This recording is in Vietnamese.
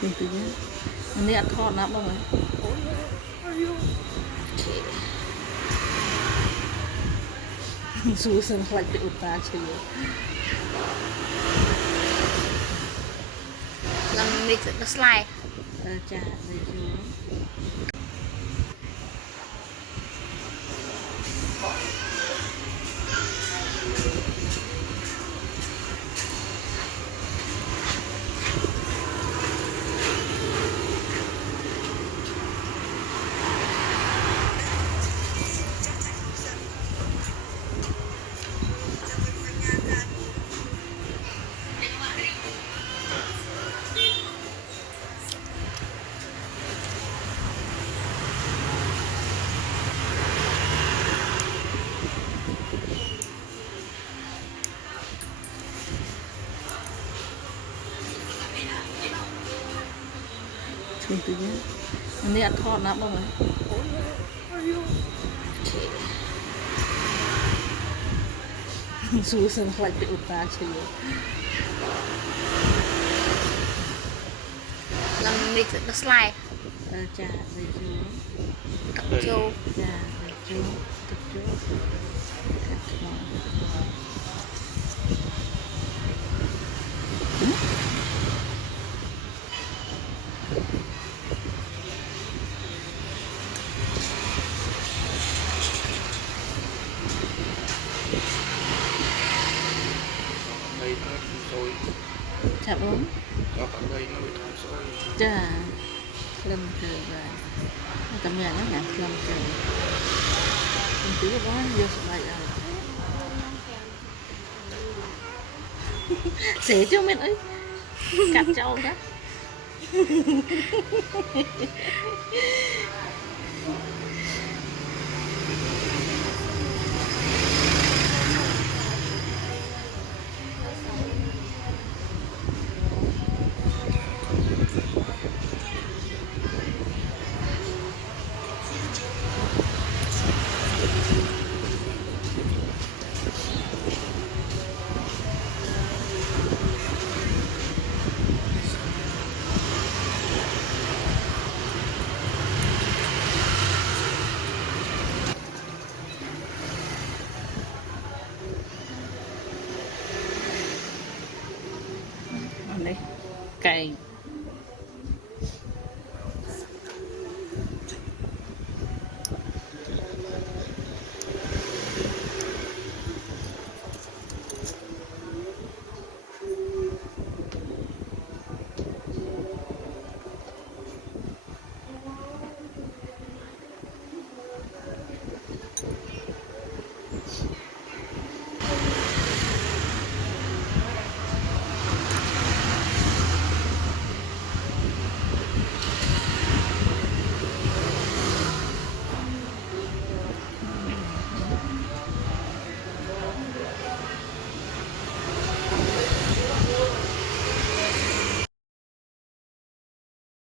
Chung tí nhé. Anh ăn thọt lắm không ấy. Susan like the uta chưa. Làm mix the slide. Chả đây chú. Chung tí nhé. Anh ăn thọt lắm không ấy. Susan like the uta chưa. Làm mix the slide. Chả đây chú. Tập châu. Chả đây chú. Tập chú. Đây nó thơm sôi. Chả đúng. Có phần đây nó bị thơm sôi. Chà. Lâm trời rồi. Tầm nhà nó nhạc lâm trời. Mình tí đó vô sụp lại rồi. Xế chứ mẹ ơi. Cắt trâu đó. Đây, cày